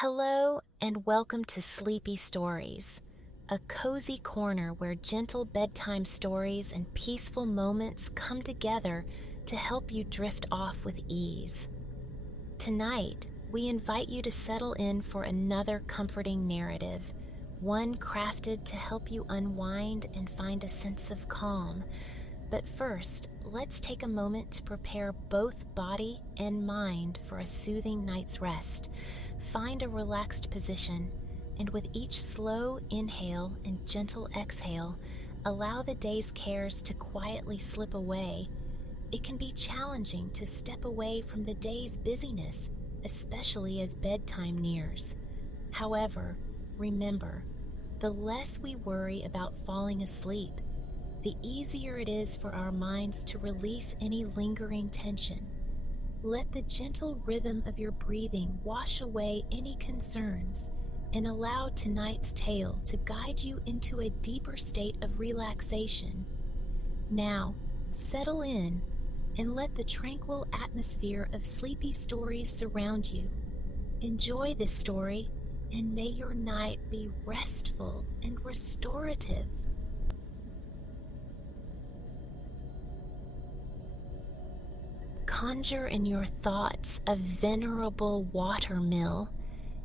Hello and welcome to Sleepy Stories, a cozy corner where gentle bedtime stories and peaceful moments come together to help you drift off with ease. Tonight, we invite you to settle in for another comforting narrative, one crafted to help you unwind and find a sense of calm. But first, let's take a moment to prepare both body and mind for a soothing night's rest. Find a relaxed position, and with each slow inhale and gentle exhale, allow the day's cares to quietly slip away. It can be challenging to step away from the day's busyness, especially as bedtime nears. However, remember, the less we worry about falling asleep, the easier it is for our minds to release any lingering tension. Let the gentle rhythm of your breathing wash away any concerns and allow tonight's tale to guide you into a deeper state of relaxation. Now, settle in and let the tranquil atmosphere of sleepy stories surround you. Enjoy this story, and may your night be restful and restorative. Conjure in your thoughts a venerable water mill,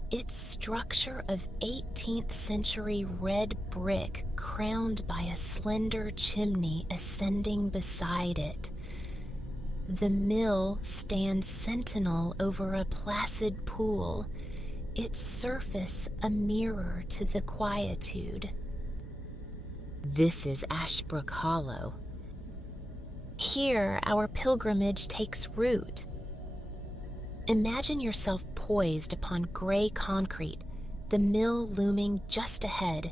its structure of 18th century red brick crowned by a slender chimney ascending beside it. The mill stands sentinel over a placid pool, its surface a mirror to the quietude. This is Ashbrook Hollow. Here, our pilgrimage takes root. Imagine yourself poised upon gray concrete, the mill looming just ahead.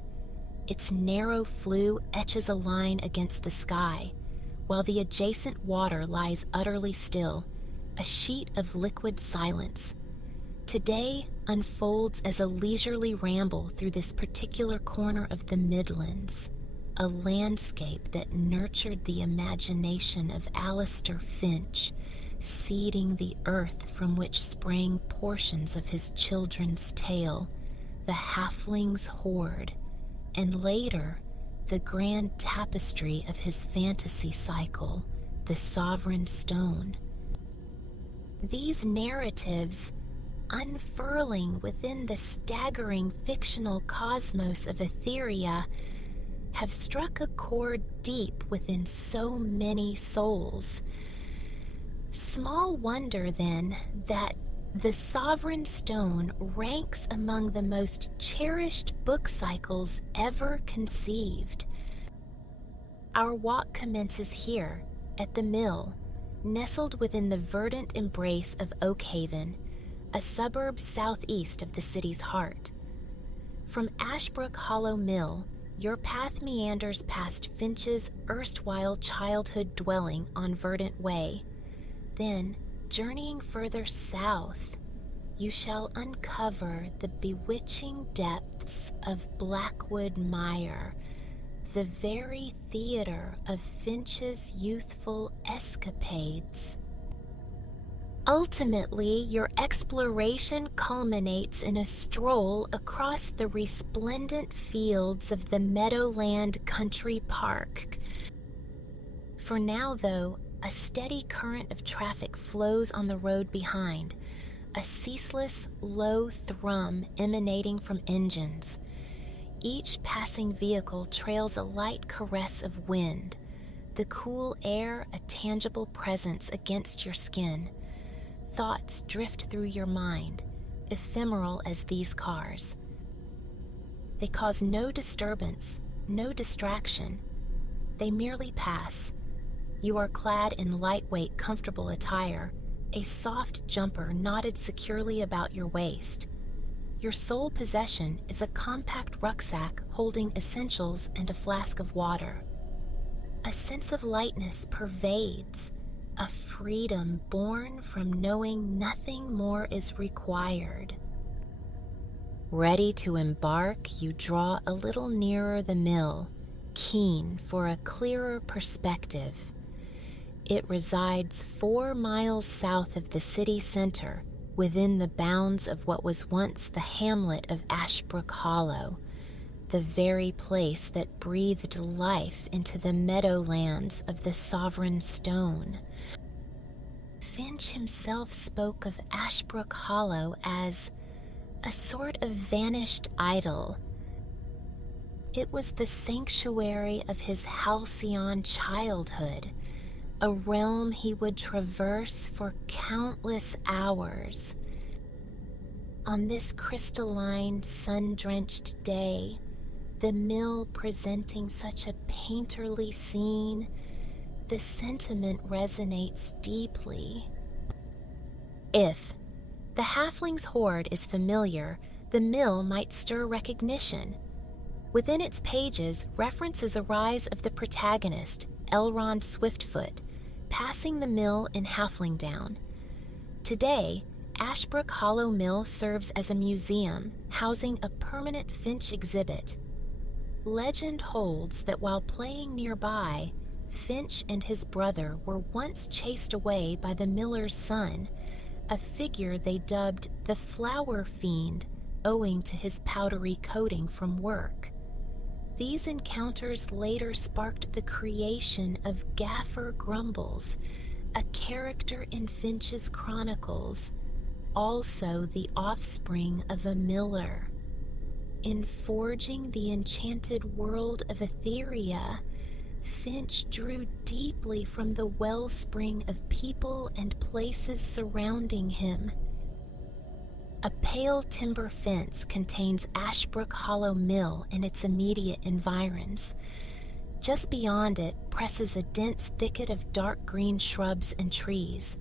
Its narrow flue etches a line against the sky, while the adjacent water lies utterly still, a sheet of liquid silence. Today unfolds as a leisurely ramble through this particular corner of the Midlands, a landscape that nurtured the imagination of Alistair Finch, seeding the earth from which sprang portions of his children's tale, The Halfling's Hoard, and later, the grand tapestry of his fantasy cycle, The Sovereign Stone. These narratives, unfurling within the staggering fictional cosmos of Etheria, have struck a chord deep within so many souls. Small wonder, then, that The Sovereign Stone ranks among the most cherished book cycles ever conceived. Our walk commences here, at the mill, nestled within the verdant embrace of Oakhaven, a suburb southeast of the city's heart. From Ashbrook Hollow Mill, your path meanders past Finch's erstwhile childhood dwelling on Verdant Way. Then, journeying further south, you shall uncover the bewitching depths of Blackwood Mire, the very theater of Finch's youthful escapades. Ultimately, your exploration culminates in a stroll across the resplendent fields of the Meadowland Country Park. For now, though, a steady current of traffic flows on the road behind, a ceaseless, low thrum emanating from engines. Each passing vehicle trails a light caress of wind, the cool air a tangible presence against your skin. Thoughts drift through your mind, ephemeral as these cars. They cause no disturbance, no distraction. They merely pass. You are clad in lightweight, comfortable attire, a soft jumper knotted securely about your waist. Your sole possession is a compact rucksack holding essentials and a flask of water. A sense of lightness pervades, a freedom born from knowing nothing more is required. Ready to embark, you draw a little nearer the mill, keen for a clearer perspective. It resides 4 miles south of the city center, within the bounds of what was once the hamlet of Ashbrook Hollow, the very place that breathed life into the meadowlands of the Sovereign Stone. Finch himself spoke of Ashbrook Hollow as a sort of vanished idol. It was the sanctuary of his halcyon childhood, a realm he would traverse for countless hours. On this crystalline, sun-drenched day, the mill presenting such a painterly scene, the sentiment resonates deeply. If the halfling's hoard is familiar, the mill might stir recognition. Within its pages, references arise of the protagonist, Elrond Swiftfoot, passing the mill in Halflingdown. Today, Ashbrook Hollow Mill serves as a museum, housing a permanent Finch exhibit. Legend holds that while playing nearby, Finch and his brother were once chased away by the miller's son, a figure they dubbed the Flower Fiend, owing to his powdery coating from work. These encounters later sparked the creation of Gaffer Grumbles, a character in Finch's chronicles, also the offspring of a miller. In forging the enchanted world of Etheria, Finch drew deeply from the wellspring of people and places surrounding him. A pale timber fence contains Ashbrook Hollow Mill and its immediate environs. Just beyond it presses a dense thicket of dark green shrubs and trees.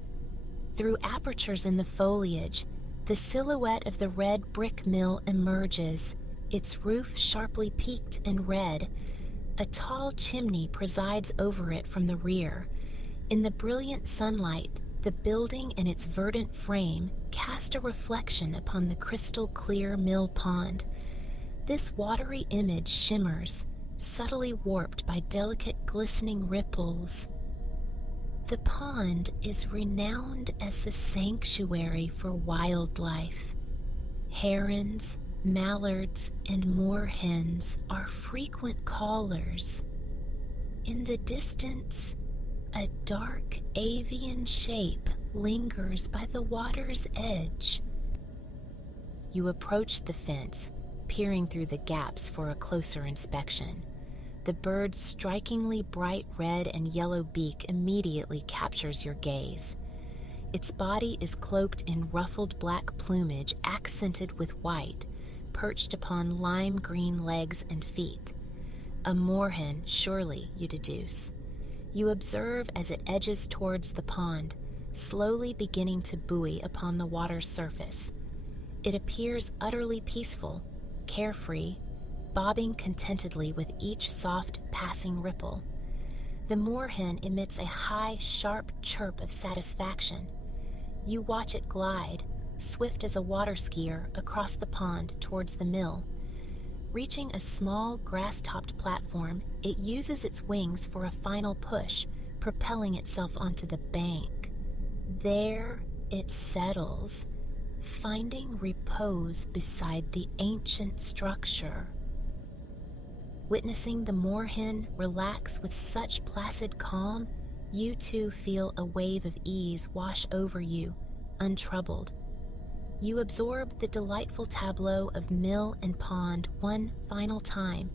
Through apertures in the foliage, the silhouette of the red brick mill emerges, its roof sharply peaked and red. A tall chimney presides over it from the rear. In the brilliant sunlight, the building and its verdant frame cast a reflection upon the crystal-clear mill pond. This watery image shimmers, subtly warped by delicate glistening ripples. The pond is renowned as the sanctuary for wildlife. Herons, mallards, and moorhens are frequent callers. In the distance, a dark avian shape lingers by the water's edge. You approach the fence, peering through the gaps for a closer inspection. The bird's strikingly bright red and yellow beak immediately captures your gaze. Its body is cloaked in ruffled black plumage accented with white, perched upon lime green legs and feet. A moorhen, surely, you deduce. You observe as it edges towards the pond, slowly beginning to buoy upon the water's surface. It appears utterly peaceful, carefree, bobbing contentedly with each soft, passing ripple. The moorhen emits a high, sharp chirp of satisfaction. You watch it glide, swift as a water skier, across the pond towards the mill. Reaching a small, grass-topped platform, it uses its wings for a final push, propelling itself onto the bank. There it settles, finding repose beside the ancient structure. Witnessing the moorhen relax with such placid calm, you too feel a wave of ease wash over you, untroubled. You absorb the delightful tableau of mill and pond one final time,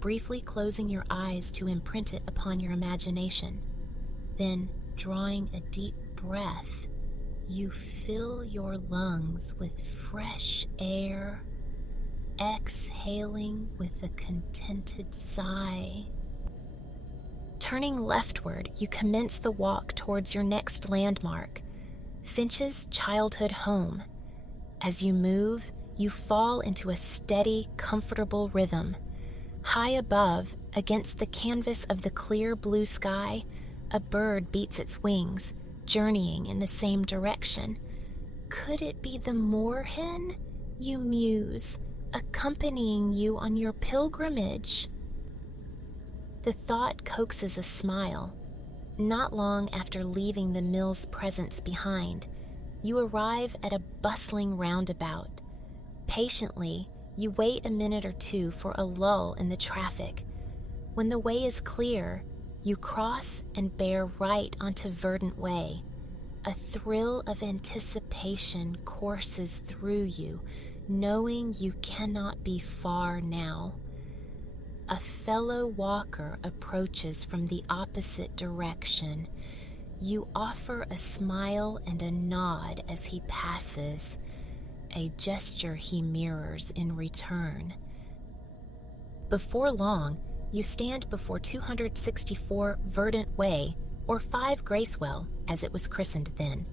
briefly closing your eyes to imprint it upon your imagination. Then, drawing a deep breath, you fill your lungs with fresh air, exhaling with a contented sigh. Turning leftward, you commence the walk towards your next landmark, Finch's childhood home. As you move, you fall into a steady, comfortable rhythm. High above, against the canvas of the clear blue sky, a bird beats its wings, journeying in the same direction. Could it be the moorhen? You muse, accompanying you on your pilgrimage. The thought coaxes a smile. Not long after leaving the mill's presence behind, You arrive at a bustling roundabout. Patiently, you wait a minute or two for a lull in the traffic. When the way is clear, you cross and bear right onto Verdant Way. A thrill of anticipation courses through you, knowing you cannot be far now. A fellow walker approaches from the opposite direction. You offer a smile and a nod as he passes, a gesture he mirrors in return. Before long, you stand before 264 Verdant Way, or 5 Gracewell, as it was christened then.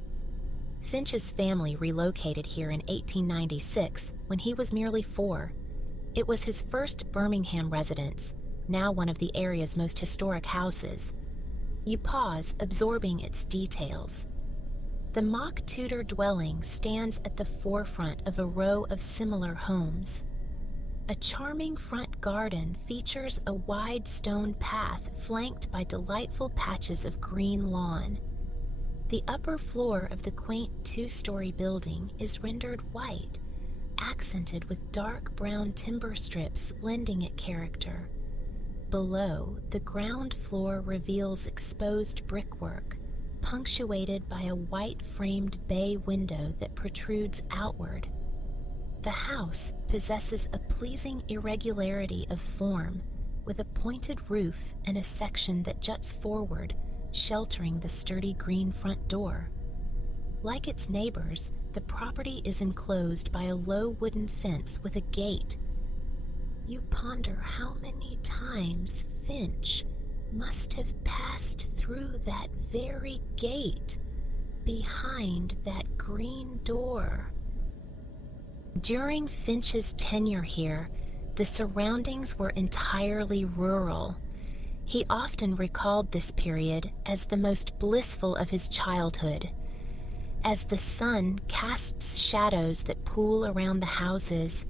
Finch's family relocated here in 1896 when he was merely 4. It was his first Birmingham residence, now one of the area's most historic houses. You pause, absorbing its details. The mock Tudor dwelling stands at the forefront of a row of similar homes. A charming front garden features a wide stone path flanked by delightful patches of green lawn. The upper floor of the quaint 2-story building is rendered white, accented with dark brown timber strips lending it character. Below, the ground floor reveals exposed brickwork, punctuated by a white-framed bay window that protrudes outward. The house possesses a pleasing irregularity of form, with a pointed roof and a section that juts forward, sheltering the sturdy green front door. Like its neighbors, the property is enclosed by a low wooden fence with a gate. You ponder how many times Finch must have passed through that very gate, behind that green door. During Finch's tenure here, the surroundings were entirely rural. He often recalled this period as the most blissful of his childhood. As the sun casts shadows that pool around the houses,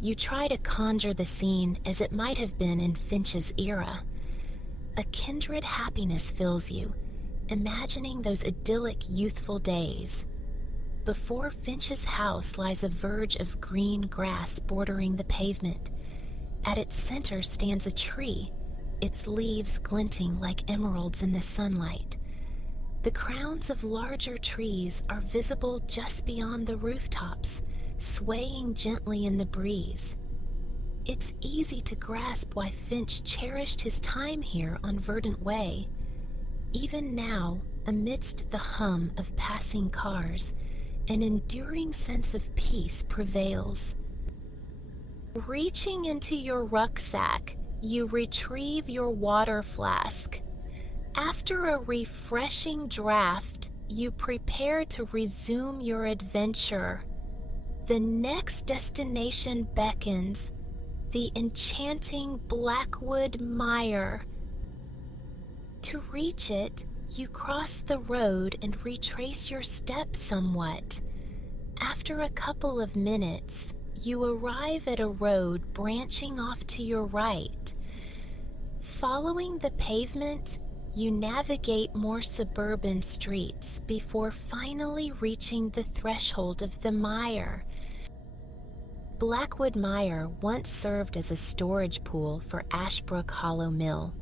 you try to conjure the scene as it might have been in Finch's era. A kindred happiness fills you, imagining those idyllic youthful days. Before Finch's house lies a verge of green grass bordering the pavement. At its center stands a tree, its leaves glinting like emeralds in the sunlight. The crowns of larger trees are visible just beyond the rooftops, swaying gently in the breeze. It's easy to grasp why Finch cherished his time here on Verdant Way. Even now, amidst the hum of passing cars, an enduring sense of peace prevails. Reaching into your rucksack, you retrieve your water flask. After a refreshing draft, you prepare to resume your adventure. The next destination beckons, the enchanting Blackwood Mire. To reach it, you cross the road and retrace your steps somewhat. After a couple of minutes, you arrive at a road branching off to your right. Following the pavement, you navigate more suburban streets before finally reaching the threshold of the mire. Blackwood Mire once served as a storage pool for Ashbrook Hollow Mill.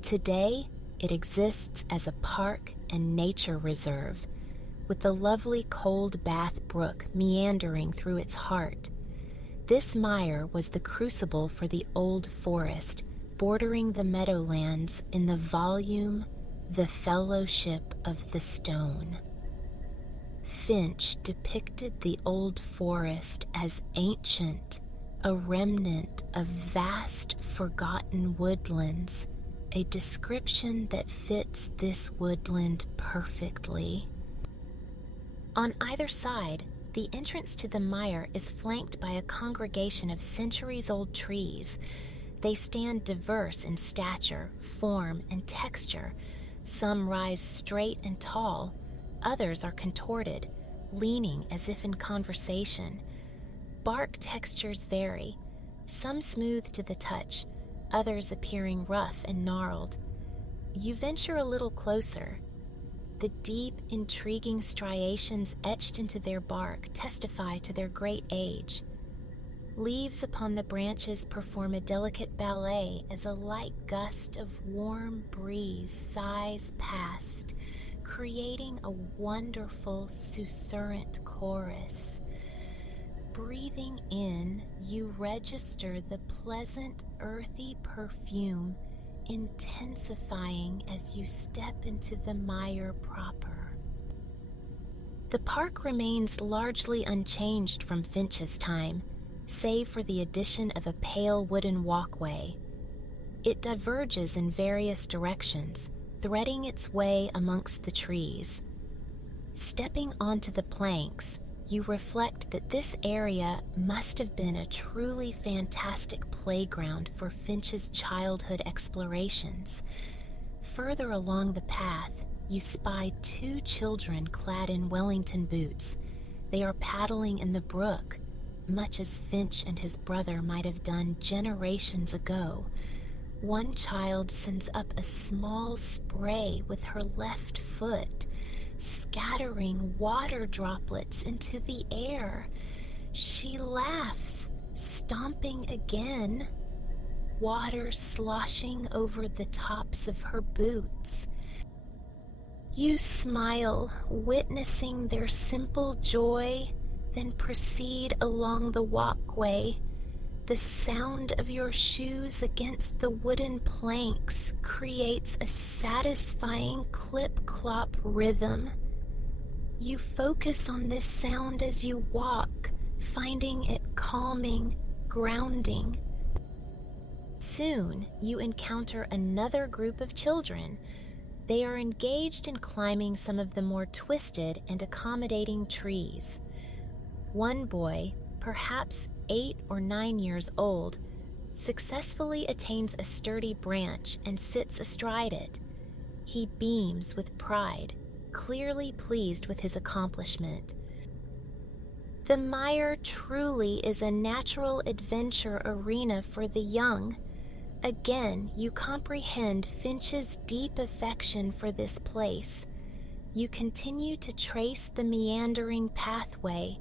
Today, it exists as a park and nature reserve, with the lovely Cold Bath Brook meandering through its heart. This mire was the crucible for the old forest, bordering the meadowlands in the volume, The Fellowship of the Stone. Finch depicted the old forest as ancient, a remnant of vast, forgotten woodlands, a description that fits this woodland perfectly. On either side, the entrance to the mire is flanked by a congregation of centuries-old trees. They stand diverse in stature, form, and texture. Some rise straight and tall. Others are contorted, leaning as if in conversation. Bark textures vary, some smooth to the touch, others appearing rough and gnarled. You venture a little closer. The deep, intriguing striations etched into their bark testify to their great age. Leaves upon the branches perform a delicate ballet as a light gust of warm breeze sighs past, creating a wonderful, susurrant chorus. Breathing in, you register the pleasant, earthy perfume, intensifying as you step into the mire proper. The park remains largely unchanged from Finch's time, save for the addition of a pale wooden walkway. It diverges in various directions, threading its way amongst the trees. Stepping onto the planks, you reflect that this area must have been a truly fantastic playground for Finch's childhood explorations. Further along the path, you spy two children clad in Wellington boots. They are paddling in the brook, much as Finch and his brother might have done generations ago. One child sends up a small spray with her left foot, scattering water droplets into the air. She laughs, stomping again, water sloshing over the tops of her boots. You smile, witnessing their simple joy, then proceed along the walkway. The sound of your shoes against the wooden planks creates a satisfying clip-clop rhythm. You focus on this sound as you walk, finding it calming, grounding. Soon, you encounter another group of children. They are engaged in climbing some of the more twisted and accommodating trees. One boy, perhaps 8 or 9 years old, successfully attains a sturdy branch and sits astride it. He beams with pride, clearly pleased with his accomplishment. The mire truly is a natural adventure arena for the young. Again, you comprehend Finch's deep affection for this place. You continue to trace the meandering pathway.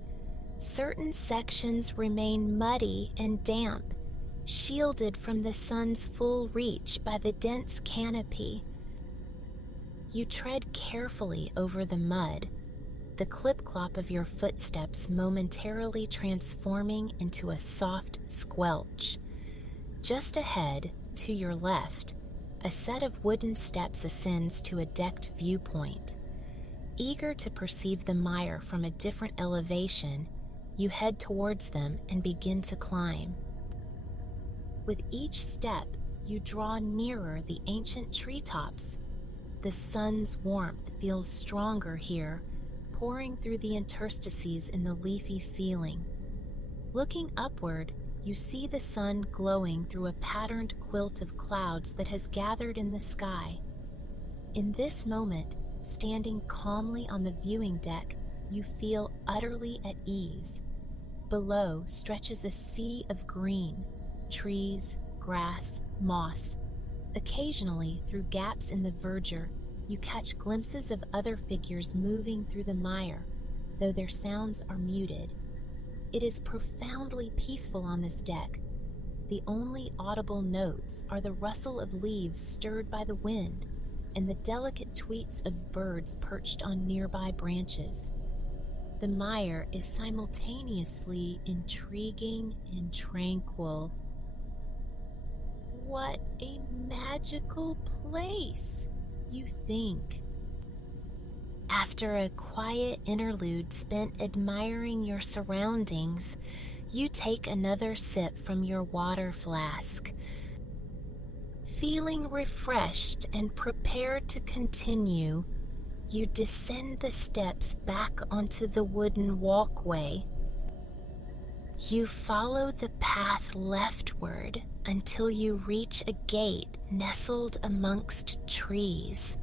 Certain sections remain muddy and damp, shielded from the sun's full reach by the dense canopy. You tread carefully over the mud, the clip-clop of your footsteps momentarily transforming into a soft squelch. Just ahead, to your left, a set of wooden steps ascends to a decked viewpoint. Eager to perceive the mire from a different elevation, you head towards them and begin to climb. With each step, you draw nearer the ancient treetops. The sun's warmth feels stronger here, pouring through the interstices in the leafy ceiling. Looking upward, you see the sun glowing through a patterned quilt of clouds that has gathered in the sky. In this moment, standing calmly on the viewing deck, you feel utterly at ease. Below stretches a sea of green, trees, grass, moss. Occasionally, through gaps in the verdure, you catch glimpses of other figures moving through the mire, though their sounds are muted. It is profoundly peaceful on this deck. The only audible notes are the rustle of leaves stirred by the wind and the delicate tweets of birds perched on nearby branches. The mire is simultaneously intriguing and tranquil. What a magical place, you think. After a quiet interlude spent admiring your surroundings, you take another sip from your water flask. Feeling refreshed and prepared to continue, you descend the steps back onto the wooden walkway. You follow the path leftward until you reach a gate nestled amongst trees.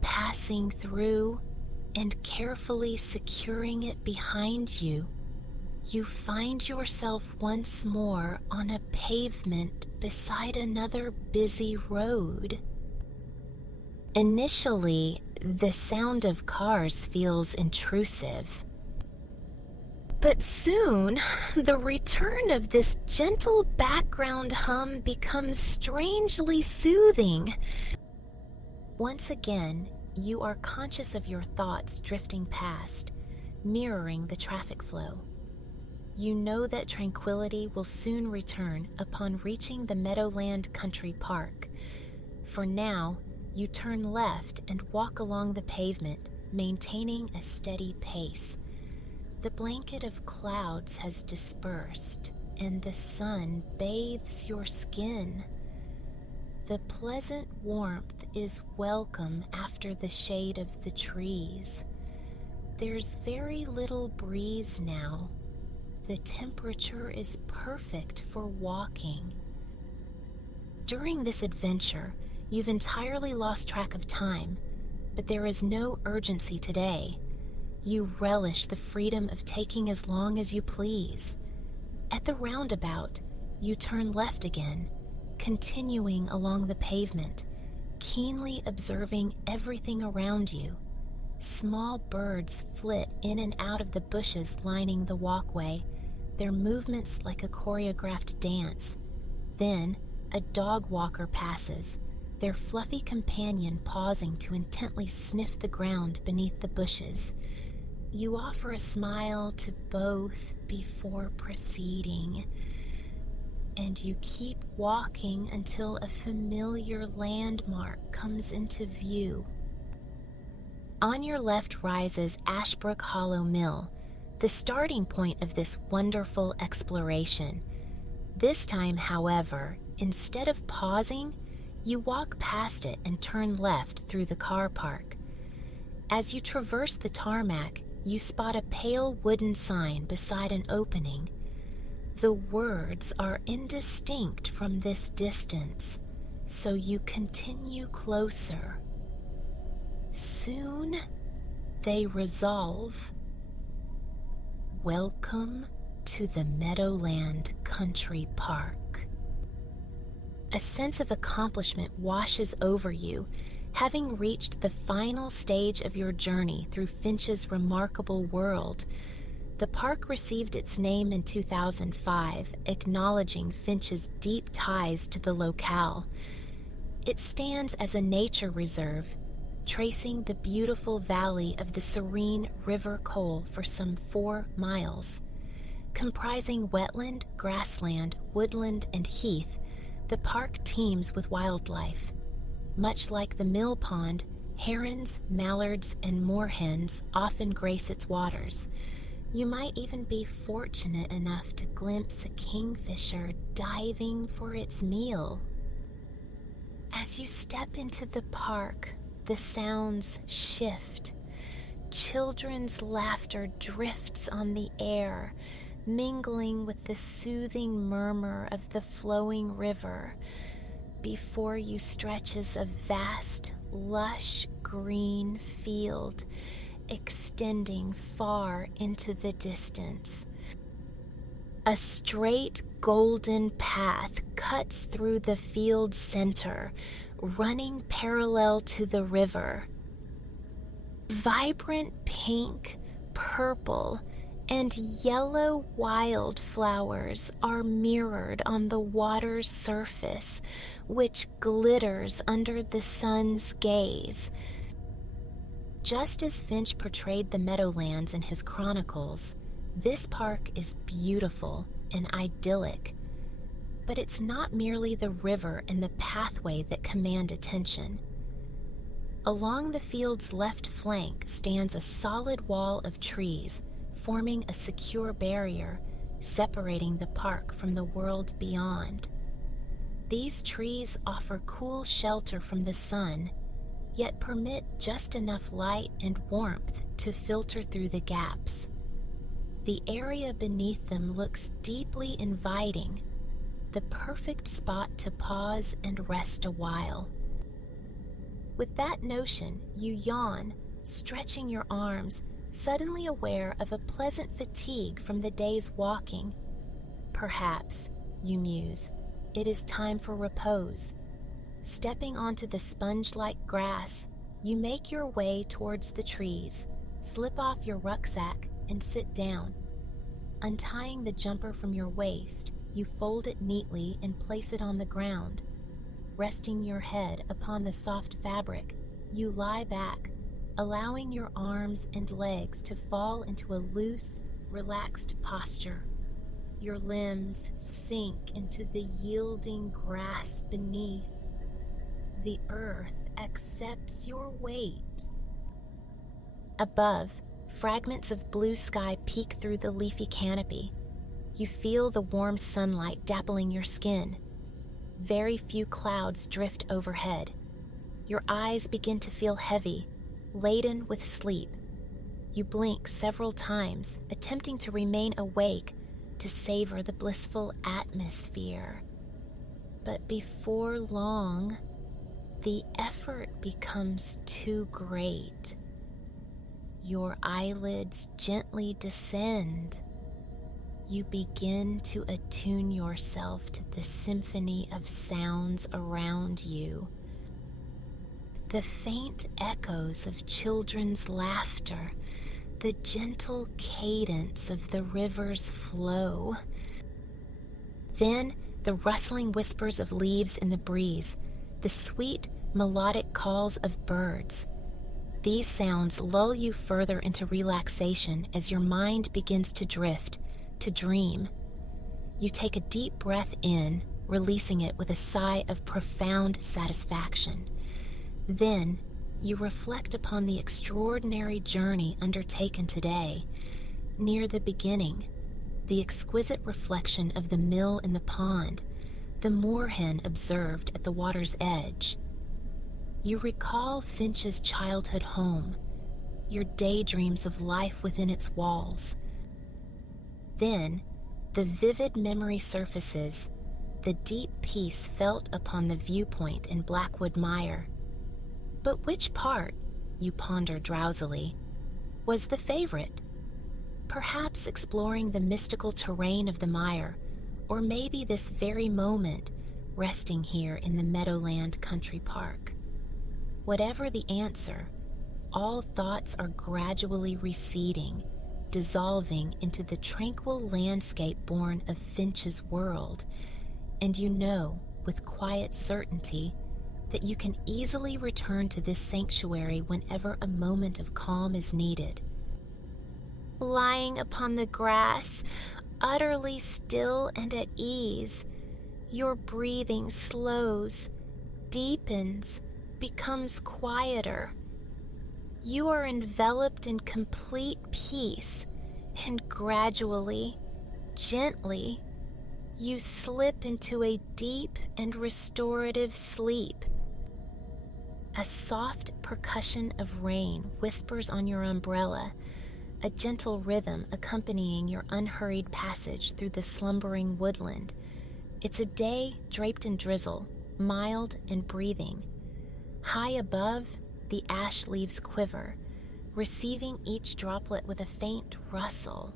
Passing through and carefully securing it behind you, you find yourself once more on a pavement beside another busy road. Initially, the sound of cars feels intrusive. But soon, the return of this gentle background hum becomes strangely soothing. Once again, you are conscious of your thoughts drifting past, mirroring the traffic flow. You know that tranquility will soon return upon reaching the Meadowland Country Park. For now, you turn left and walk along the pavement, maintaining a steady pace. The blanket of clouds has dispersed, and the sun bathes your skin. The pleasant warmth is welcome after the shade of the trees. There's very little breeze now. The temperature is perfect for walking. During this adventure, you've entirely lost track of time, but there is no urgency today. You relish the freedom of taking as long as you please. At the roundabout, you turn left again, continuing along the pavement, keenly observing everything around you. Small birds flit in and out of the bushes lining the walkway, their movements like a choreographed dance. Then, a dog walker passes, their fluffy companion pausing to intently sniff the ground beneath the bushes. You offer a smile to both before proceeding, and you keep walking until a familiar landmark comes into view. On your left rises Ashbrook Hollow Mill, the starting point of this wonderful exploration. This time, however, instead of pausing, you walk past it and turn left through the car park. As you traverse the tarmac, you spot a pale wooden sign beside an opening. The words are indistinct from this distance, so you continue closer. Soon, they resolve. Welcome to the Meadowland Country Park. A sense of accomplishment washes over you, having reached the final stage of your journey through Finch's remarkable world. The park received its name in 2005, acknowledging Finch's deep ties to the locale. It stands as a nature reserve, tracing the beautiful valley of the serene River Cole for some 4 miles. Comprising wetland, grassland, woodland, and heath, the park teems with wildlife. Much like the mill pond, herons, mallards, and moorhens often grace its waters. You might even be fortunate enough to glimpse a kingfisher diving for its meal. As you step into the park, the sounds shift. Children's laughter drifts on the air, mingling with the soothing murmur of the flowing river. Before you stretches a vast, lush green field, extending far into the distance. A straight golden path cuts through the field's center, running parallel to the river. Vibrant pink, purple, and yellow wildflowers are mirrored on the water's surface, which glitters under the sun's gaze. Just as Finch portrayed the Meadowlands in his chronicles, this park is beautiful and idyllic. But it's not merely the river and the pathway that command attention. Along the field's left flank stands a solid wall of trees, forming a secure barrier, separating the park from the world beyond. These trees offer cool shelter from the sun, yet permit just enough light and warmth to filter through the gaps. The area beneath them looks deeply inviting, the perfect spot to pause and rest a while. With that notion, you yawn, stretching your arms, suddenly aware of a pleasant fatigue from the day's walking. Perhaps, you muse, it is time for repose. Stepping onto the sponge-like grass, You make your way towards the trees, slip off your rucksack, and sit down. Untying the jumper from your waist, you fold it neatly and place it on the ground. Resting your head upon the soft fabric, you lie back, allowing your arms and legs to fall into a loose, relaxed posture. Your limbs sink into the yielding grass beneath. The earth accepts your weight. Above, fragments of blue sky peek through the leafy canopy. You feel the warm sunlight dappling your skin. Very few clouds drift overhead. Your eyes begin to feel heavy, laden with sleep. You blink several times, attempting to remain awake to savor the blissful atmosphere. But before long, the effort becomes too great. Your eyelids gently descend. You begin to attune yourself to the symphony of sounds around you. The faint echoes of children's laughter, the gentle cadence of the river's flow. Then the rustling whispers of leaves in the breeze, the sweet melodic calls of birds. These sounds lull you further into relaxation as your mind begins to drift, to dream. You take a deep breath in, releasing it with a sigh of profound satisfaction. Then, you reflect upon the extraordinary journey undertaken today. Near the beginning, the exquisite reflection of the mill in the pond, the moorhen observed at the water's edge. You recall Finch's childhood home, your daydreams of life within its walls. Then, the vivid memory surfaces, the deep peace felt upon the viewpoint in Blackwood Mire. But which part, you ponder drowsily, was the favorite? Perhaps exploring the mystical terrain of the mire, or maybe this very moment, resting here in the Meadowland Country Park. Whatever the answer, all thoughts are gradually receding, dissolving into the tranquil landscape born of Finch's world, and you know, with quiet certainty, that you can easily return to this sanctuary whenever a moment of calm is needed. Lying upon the grass, utterly still and at ease, your breathing slows, deepens, becomes quieter. You are enveloped in complete peace, and gradually, gently, you slip into a deep and restorative sleep. A soft percussion of rain whispers on your umbrella, a gentle rhythm accompanying your unhurried passage through the slumbering woodland. It's a day draped in drizzle, mild and breathing. High above, the ash leaves quiver, receiving each droplet with a faint rustle.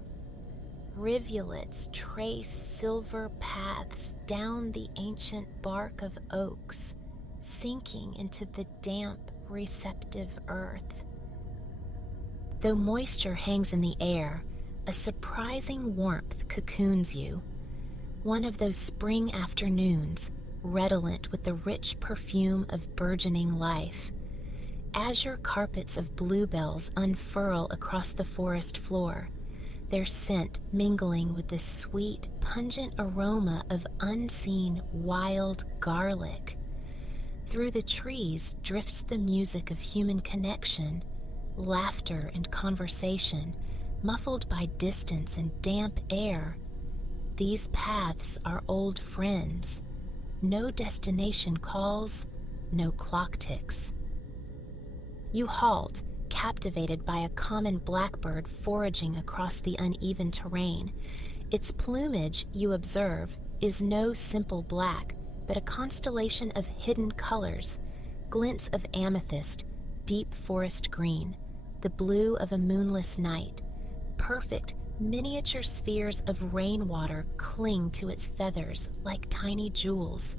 Rivulets trace silver paths down the ancient bark of oaks, sinking into the damp, receptive earth. Though moisture hangs in the air, a surprising warmth cocoons you. One of those spring afternoons, redolent with the rich perfume of burgeoning life. Azure carpets of bluebells unfurl across the forest floor, their scent mingling with the sweet, pungent aroma of unseen wild garlic. Through the trees drifts the music of human connection, laughter and conversation, muffled by distance and damp air. These paths are old friends. No destination calls, no clock ticks. You halt, captivated by a common blackbird foraging across the uneven terrain. Its plumage, you observe, is no simple black, but a constellation of hidden colors, glints of amethyst, deep forest green, the blue of a moonless night. Perfect, miniature spheres of rainwater cling to its feathers like tiny jewels.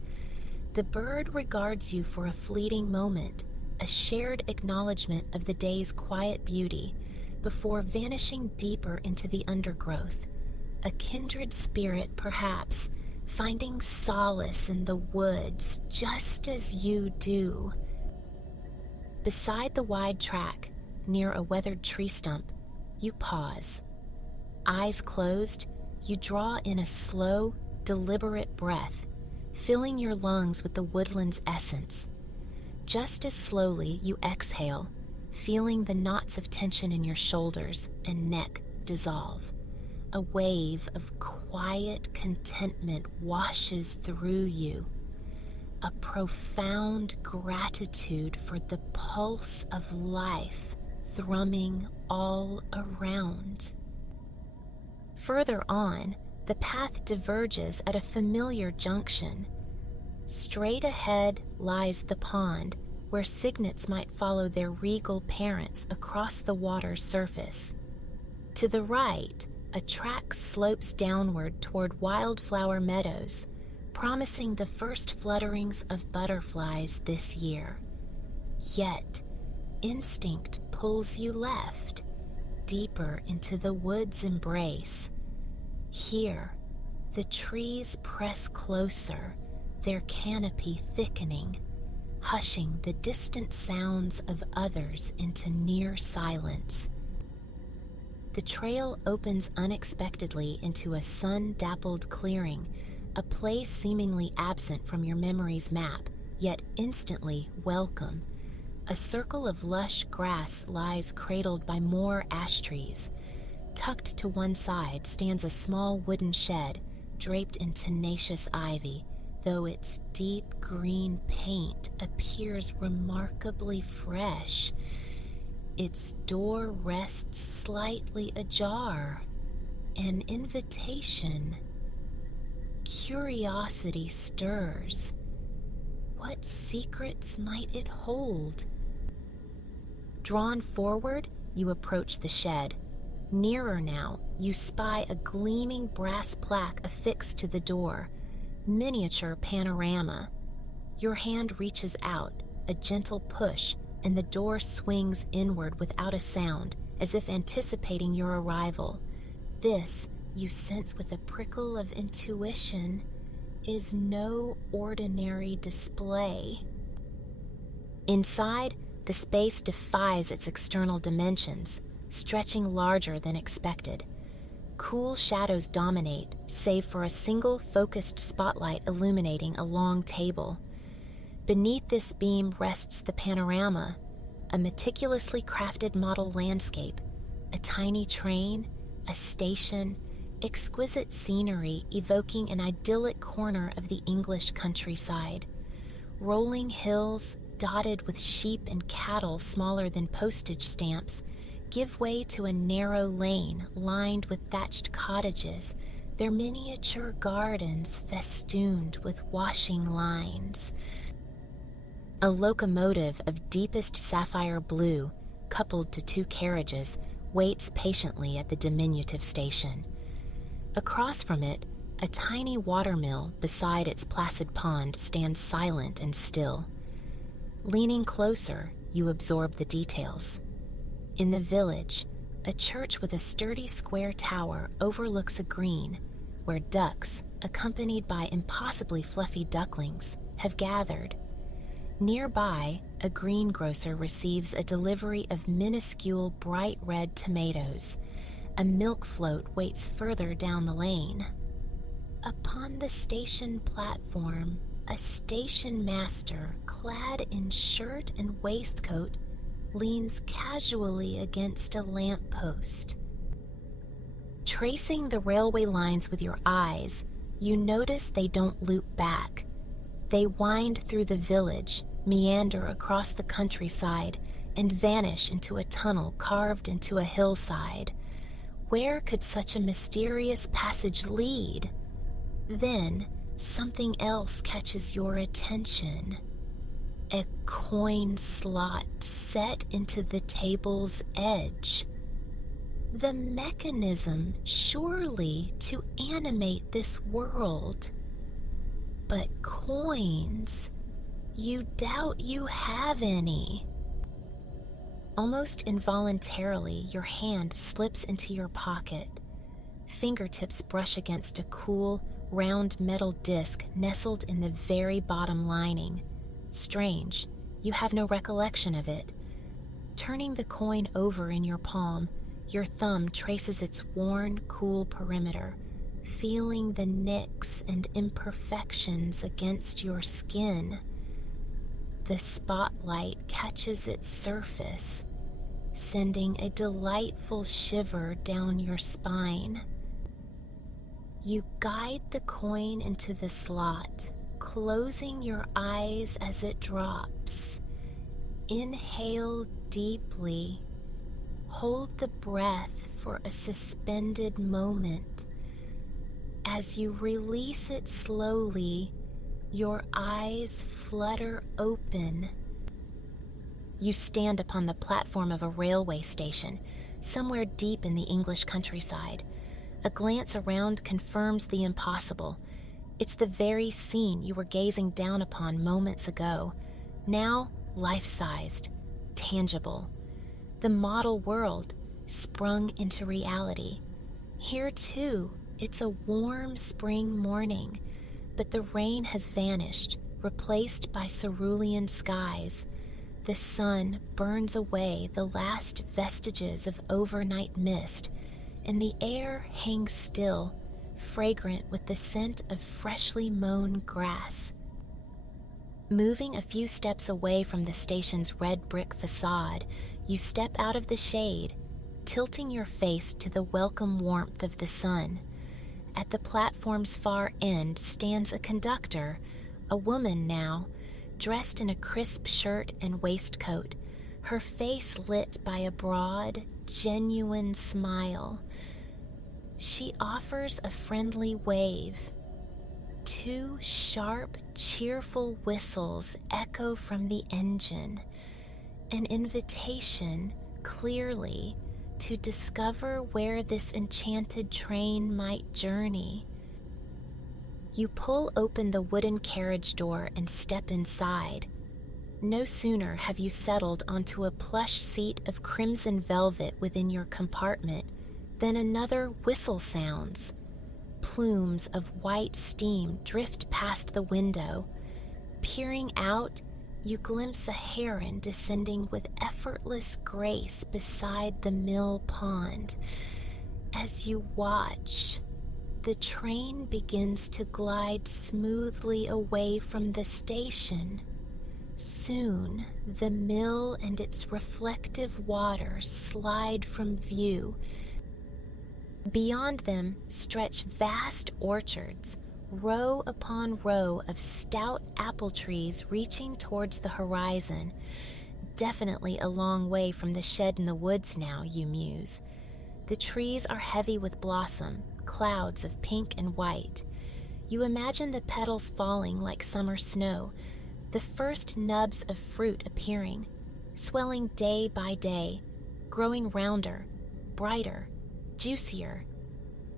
The bird regards you for a fleeting moment, a shared acknowledgement of the day's quiet beauty before vanishing deeper into the undergrowth. A kindred spirit, perhaps, finding solace in the woods just as you do. Beside the wide track, near a weathered tree stump, you pause. Eyes closed, you draw in a slow, deliberate breath, filling your lungs with the woodland's essence. Just as slowly, you exhale, feeling the knots of tension in your shoulders and neck dissolve. A wave of quiet contentment washes through you. A profound gratitude for the pulse of life thrumming all around. Further on, the path diverges at a familiar junction. Straight ahead lies the pond, where cygnets might follow their regal parents across the water's surface. To the right, a track slopes downward toward wildflower meadows, promising the first flutterings of butterflies this year. Yet, instinct pulls you left, deeper into the wood's embrace. Here, the trees press closer, their canopy thickening, hushing the distant sounds of others into near silence. The trail opens unexpectedly into a sun-dappled clearing, a place seemingly absent from your memory's map, yet instantly welcome. A circle of lush grass lies cradled by more ash trees. Tucked to one side stands a small wooden shed, draped in tenacious ivy, though its deep green paint appears remarkably fresh. Its door rests slightly ajar, an invitation. Curiosity stirs. What secrets might it hold? Drawn forward, you approach the shed. Nearer now, you spy a gleaming brass plaque affixed to the door. Miniature panorama. Your hand reaches out, a gentle push, and the door swings inward without a sound, as if anticipating your arrival. This, you sense with a prickle of intuition, is no ordinary display. Inside, the space defies its external dimensions, stretching larger than expected. Cool shadows dominate, save for a single focused spotlight illuminating a long table. Beneath this beam rests the panorama, a meticulously crafted model landscape, a tiny train, a station, exquisite scenery evoking an idyllic corner of the English countryside. Rolling hills, dotted with sheep and cattle smaller than postage stamps, give way to a narrow lane lined with thatched cottages, their miniature gardens festooned with washing lines. A locomotive of deepest sapphire blue, coupled to 2 carriages, waits patiently at the diminutive station. Across from it, a tiny watermill beside its placid pond stands silent and still. Leaning closer, you absorb the details. In the village, a church with a sturdy square tower overlooks a green, where ducks, accompanied by impossibly fluffy ducklings, have gathered. Nearby, a greengrocer receives a delivery of minuscule bright red tomatoes. A milk float waits further down the lane. Upon the station platform, a station master, clad in shirt and waistcoat, leans casually against a lamppost. Tracing the railway lines with your eyes, you notice they don't loop back. They wind through the village, meander across the countryside, and vanish into a tunnel carved into a hillside. Where could such a mysterious passage lead? Then, something else catches your attention. A coin slot set into the table's edge. The mechanism, surely, to animate this world. But coins, you doubt you have any. Almost involuntarily, your hand slips into your pocket. Fingertips brush against a cool, round metal disc nestled in the very bottom lining. Strange, you have no recollection of it. Turning the coin over in your palm, your thumb traces its worn, cool perimeter, feeling the nicks and imperfections against your skin. The spotlight catches its surface, sending a delightful shiver down your spine. You guide the coin into the slot, closing your eyes as it drops. Inhale deeply. Hold the breath for a suspended moment. As you release it slowly, your eyes flutter open. You stand upon the platform of a railway station, somewhere deep in the English countryside. A glance around confirms the impossible. It's the very scene you were gazing down upon moments ago, now life-sized, tangible. The model world sprung into reality. Here, too, it's a warm spring morning, but the rain has vanished, replaced by cerulean skies. The sun burns away the last vestiges of overnight mist, and the air hangs still, fragrant with the scent of freshly mown grass. Moving a few steps away from the station's red brick facade, you step out of the shade, tilting your face to the welcome warmth of the sun. At the platform's far end stands a conductor, a woman now, dressed in a crisp shirt and waistcoat, her face lit by a broad, genuine smile. She offers a friendly wave. Two sharp, cheerful whistles echo from the engine, an invitation, clearly, to discover where this enchanted train might journey. You pull open the wooden carriage door and step inside. No sooner have you settled onto a plush seat of crimson velvet within your compartment than another whistle sounds. Plumes of white steam drift past the window. Peering out, you glimpse a heron descending with effortless grace beside the mill pond. As you watch, the train begins to glide smoothly away from the station. Soon, the mill and its reflective waters slide from view. Beyond them stretch vast orchards, row upon row of stout apple trees reaching towards the horizon. Definitely a long way from the shed in the woods now, you muse. The trees are heavy with blossom, clouds of pink and white. You imagine the petals falling like summer snow, the first nubs of fruit appearing, swelling day by day, growing rounder, brighter, juicier.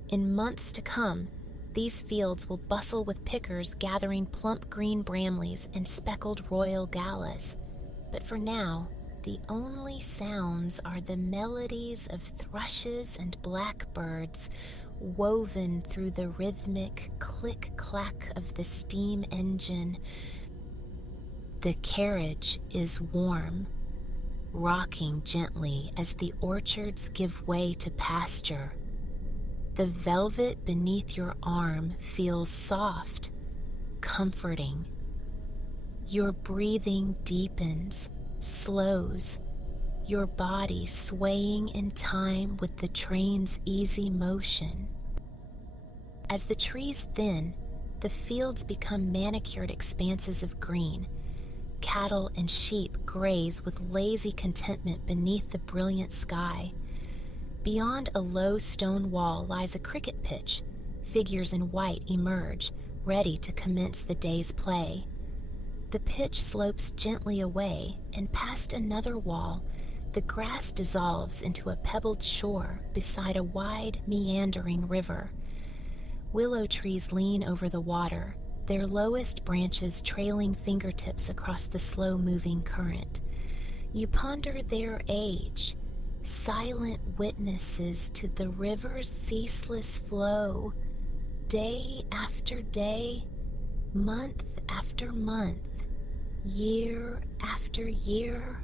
In months to come, these fields will bustle with pickers gathering plump green bramleys and speckled royal galas. But for now, the only sounds are the melodies of thrushes and blackbirds woven through the rhythmic click-clack of the steam engine. The carriage is warm, rocking gently as the orchards give way to pasture. The velvet beneath your arm feels soft, comforting. Your breathing deepens, slows, your body swaying in time with the train's easy motion. As the trees thin, the fields become manicured expanses of green. Cattle and sheep graze with lazy contentment beneath the brilliant sky. Beyond a low stone wall lies a cricket pitch. Figures in white emerge, ready to commence the day's play. The pitch slopes gently away, and past another wall, the grass dissolves into a pebbled shore beside a wide, meandering river. Willow trees lean over the water, their lowest branches trailing fingertips across the slow-moving current. You ponder their age, silent witnesses to the river's ceaseless flow, day after day, month after month, year after year.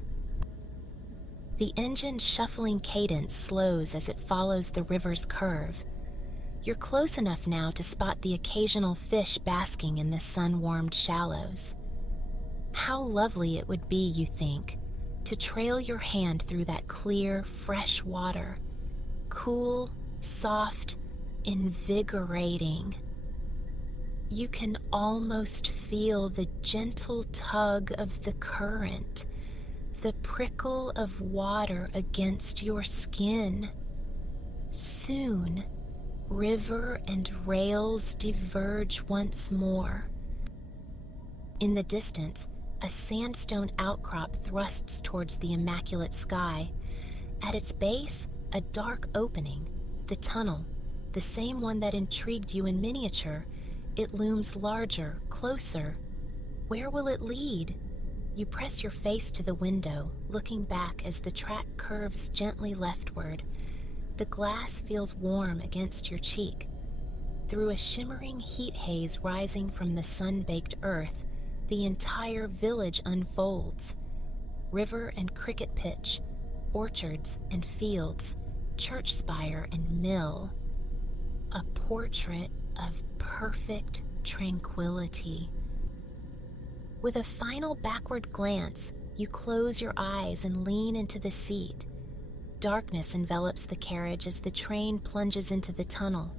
The engine's shuffling cadence slows as it follows the river's curve. You're close enough now to spot the occasional fish basking in the sun-warmed shallows. How lovely it would be, you think, to trail your hand through that clear, fresh water. Cool, soft, invigorating. You can almost feel the gentle tug of the current, the prickle of water against your skin. Soon, river and rails diverge once more. In the distance, a sandstone outcrop thrusts towards the immaculate sky. At its base, a dark opening, the tunnel, the same one that intrigued you in miniature. It looms larger, closer. Where will it lead? You press your face to the window, looking back as the track curves gently leftward. The glass feels warm against your cheek. Through a shimmering heat haze rising from the sun-baked earth, the entire village unfolds. River and cricket pitch, orchards and fields, church spire and mill. A portrait of perfect tranquility. With a final backward glance, you close your eyes and lean into the seat. Darkness envelops the carriage as the train plunges into the tunnel.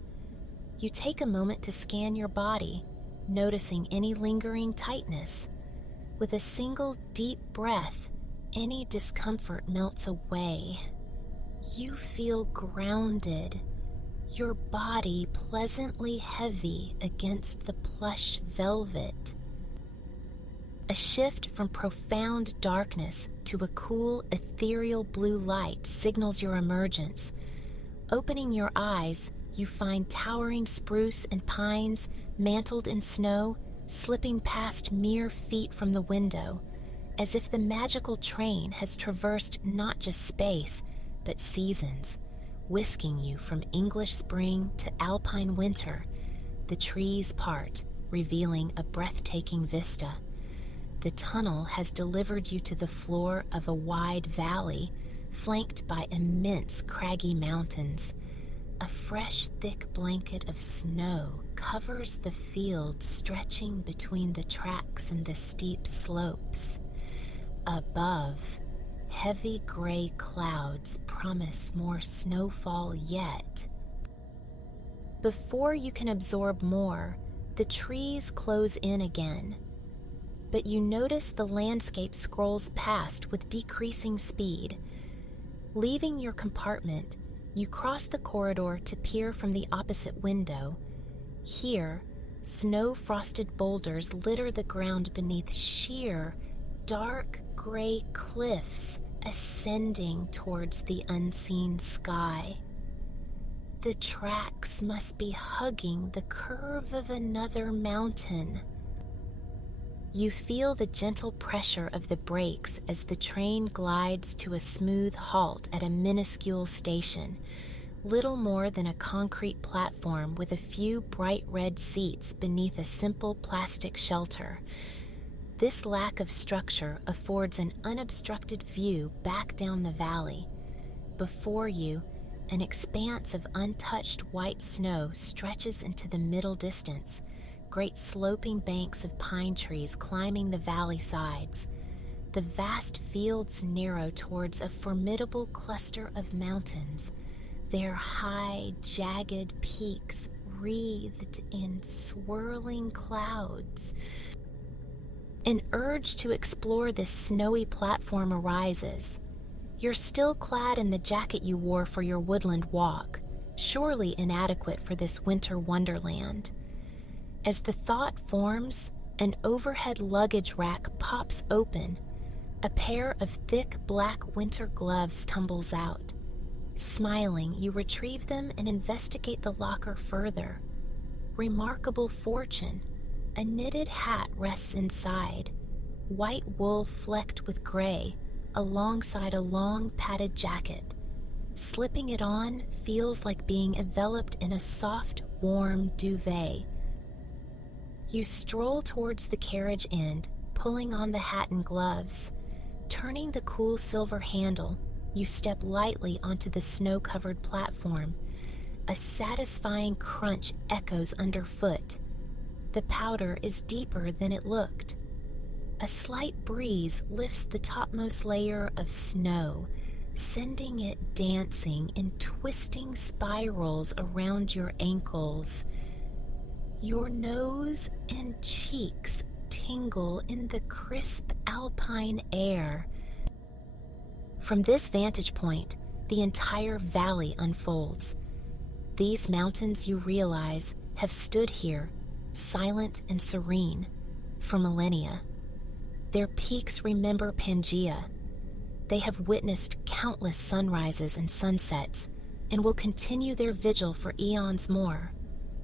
You take a moment to scan your body, noticing any lingering tightness. With a single deep breath, any discomfort melts away. You feel grounded, your body pleasantly heavy against the plush velvet. A shift from profound darkness to a cool, ethereal blue light signals your emergence. Opening your eyes, you find towering spruce and pines mantled in snow, slipping past mere feet from the window, as if the magical train has traversed not just space, but seasons, whisking you from English spring to alpine winter. The trees part, revealing a breathtaking vista. The tunnel has delivered you to the floor of a wide valley, flanked by immense craggy mountains. A fresh, thick blanket of snow covers the field stretching between the tracks and the steep slopes. Above, heavy gray clouds promise more snowfall yet. Before you can absorb more, the trees close in again. But you notice the landscape scrolls past with decreasing speed. Leaving your compartment, you cross the corridor to peer from the opposite window. Here, snow-frosted boulders litter the ground beneath sheer, dark gray cliffs ascending towards the unseen sky. The tracks must be hugging the curve of another mountain. You feel the gentle pressure of the brakes as the train glides to a smooth halt at a minuscule station, little more than a concrete platform with a few bright red seats beneath a simple plastic shelter. This lack of structure affords an unobstructed view back down the valley. Before you, an expanse of untouched white snow stretches into the middle distance, great sloping banks of pine trees climbing the valley sides. The vast fields narrow towards a formidable cluster of mountains, their high, jagged peaks wreathed in swirling clouds. An urge to explore this snowy platform arises. You're still clad in the jacket you wore for your woodland walk, surely inadequate for this winter wonderland. As the thought forms, an overhead luggage rack pops open. A pair of thick black winter gloves tumbles out. Smiling, you retrieve them and investigate the locker further. Remarkable fortune. A knitted hat rests inside, white wool flecked with gray, alongside a long padded jacket. Slipping it on feels like being enveloped in a soft, warm duvet. You stroll towards the carriage end, pulling on the hat and gloves. Turning the cool silver handle, you step lightly onto the snow-covered platform. A satisfying crunch echoes underfoot. The powder is deeper than it looked. A slight breeze lifts the topmost layer of snow, sending it dancing in twisting spirals around your ankles. Your nose and cheeks tingle in the crisp alpine air. From this vantage point, the entire valley unfolds. These mountains, you realize, have stood here, silent and serene, for millennia. Their peaks remember Pangaea. They have witnessed countless sunrises and sunsets, and will continue their vigil for eons more.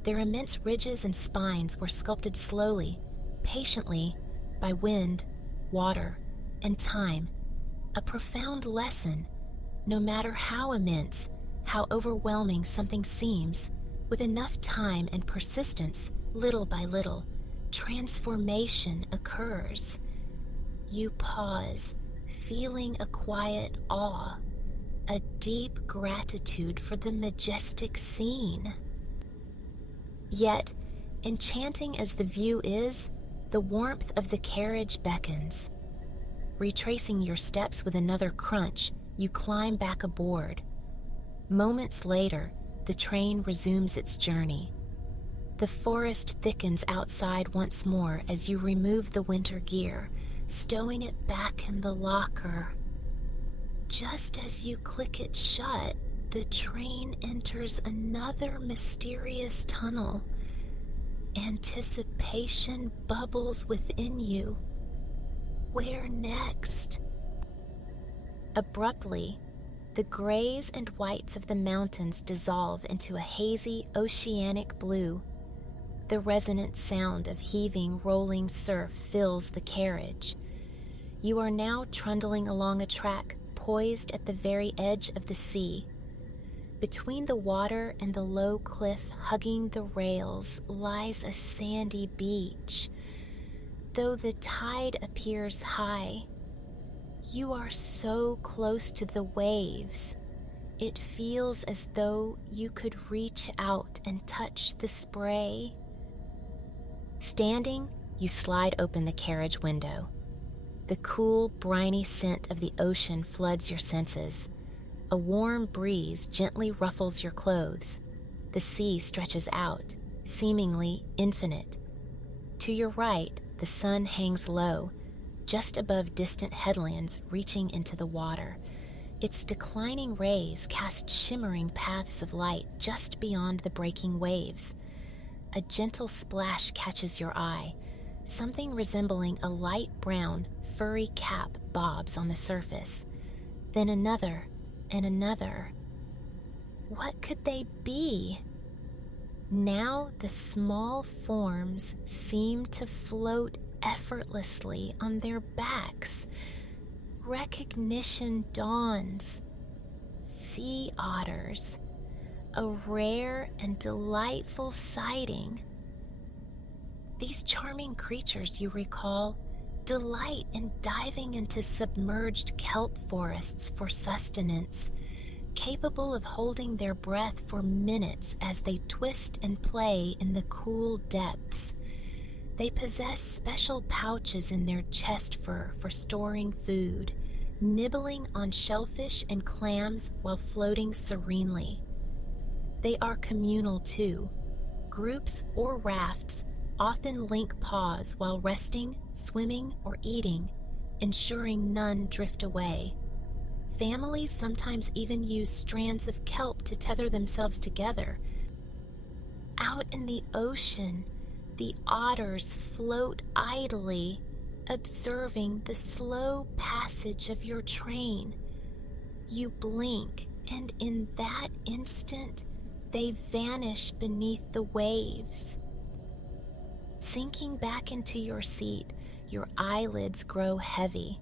Their immense ridges and spines were sculpted slowly, patiently, by wind, water, and time. A profound lesson, no matter how immense, how overwhelming something seems, with enough time and persistence, little by little, transformation occurs. You pause, feeling a quiet awe, a deep gratitude for the majestic scene. Yet, enchanting as the view is, the warmth of the carriage beckons. Retracing your steps with another crunch, you climb back aboard. Moments later, the train resumes its journey. The forest thickens outside once more as you remove the winter gear, stowing it back in the locker. Just as you click it shut, the train enters another mysterious tunnel. Anticipation bubbles within you. Where next? Abruptly, the grays and whites of the mountains dissolve into a hazy oceanic blue. The resonant sound of heaving, rolling surf fills the carriage. You are now trundling along a track poised at the very edge of the sea. Between the water and the low cliff hugging the rails lies a sandy beach. Though the tide appears high, you are so close to the waves. It feels as though you could reach out and touch the spray. Standing, you slide open the carriage window. The cool, briny scent of the ocean floods your senses. A warm breeze gently ruffles your clothes. The sea stretches out, seemingly infinite. To your right, the sun hangs low, just above distant headlands reaching into the water. Its declining rays cast shimmering paths of light just beyond the breaking waves. A gentle splash catches your eye. Something resembling a light brown, furry cap bobs on the surface. Then another and another. What could they be? Now the small forms seem to float effortlessly on their backs. Recognition dawns. Sea otters. A rare and delightful sighting. These charming creatures, you recall, delight in diving into submerged kelp forests for sustenance, capable of holding their breath for minutes as they twist and play in the cool depths. They possess special pouches in their chest fur for storing food, nibbling on shellfish and clams while floating serenely. They are communal too. Groups or rafts often link paws while resting, swimming, or eating, ensuring none drift away. Families sometimes even use strands of kelp to tether themselves together. Out in the ocean, the otters float idly, observing the slow passage of your train. You blink, and in that instant, they vanish beneath the waves. Sinking back into your seat, your eyelids grow heavy.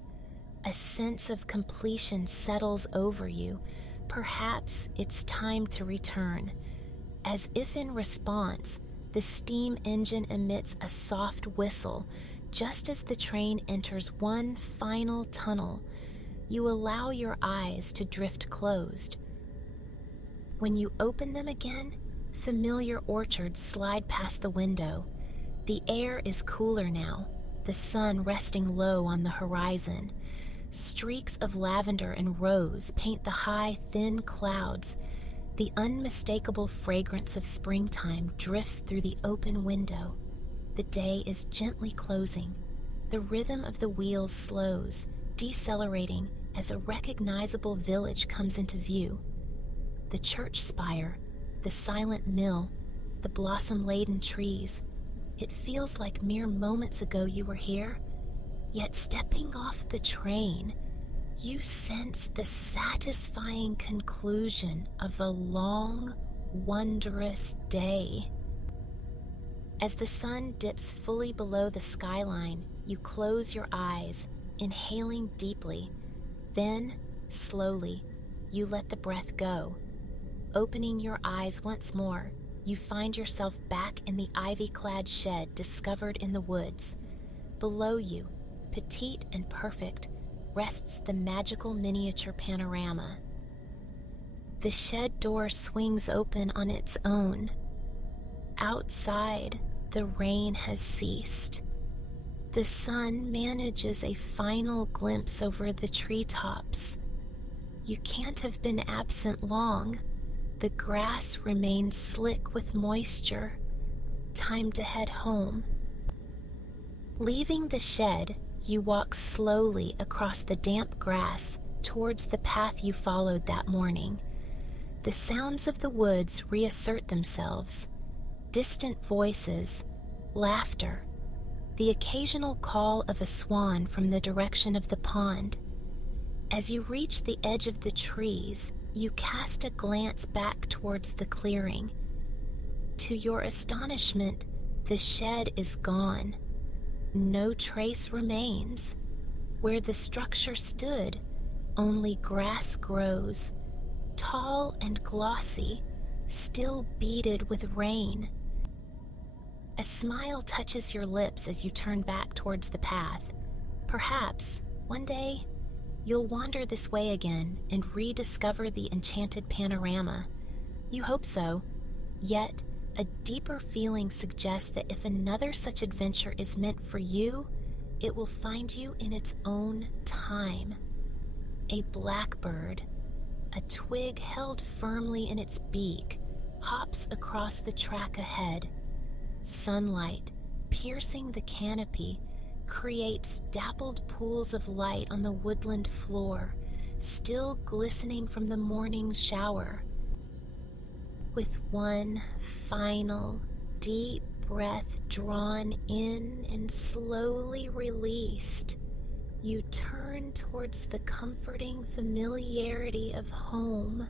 A sense of completion settles over you. Perhaps it's time to return. As if in response, the steam engine emits a soft whistle just as the train enters one final tunnel. You allow your eyes to drift closed. When you open them again, familiar orchards slide past the window. The air is cooler now, the sun resting low on the horizon. Streaks of lavender and rose paint the high, thin clouds. The unmistakable fragrance of springtime drifts through the open window. The day is gently closing. The rhythm of the wheels slows, decelerating as a recognizable village comes into view. The church spire, the silent mill, the blossom-laden trees. It feels like mere moments ago you were here, yet stepping off the train, you sense the satisfying conclusion of a long, wondrous day. As the sun dips fully below the skyline, you close your eyes, inhaling deeply. Then, slowly, you let the breath go. Opening your eyes once more, you find yourself back in the ivy-clad shed discovered in the woods. Below you, petite and perfect, rests the magical miniature panorama. The shed door swings open on its own. Outside, the rain has ceased. The sun manages a final glimpse over the treetops. You can't have been absent long. The grass remains slick with moisture. Time to head home. Leaving the shed, you walk slowly across the damp grass towards the path you followed that morning. The sounds of the woods reassert themselves. Distant voices, laughter, the occasional call of a swan from the direction of the pond. As you reach the edge of the trees, you cast a glance back towards the clearing. To your astonishment, the shed is gone. No trace remains. Where the structure stood, only grass grows, tall and glossy, still beaded with rain. A smile touches your lips as you turn back towards the path. Perhaps, one day, you'll wander this way again and rediscover the enchanted panorama. You hope so, yet a deeper feeling suggests that if another such adventure is meant for you, it will find you in its own time. A blackbird, a twig held firmly in its beak, hops across the track ahead. Sunlight, piercing the canopy, creates dappled pools of light on the woodland floor, still glistening from the morning shower. With one final, deep breath drawn in and slowly released, you turn towards the comforting familiarity of home.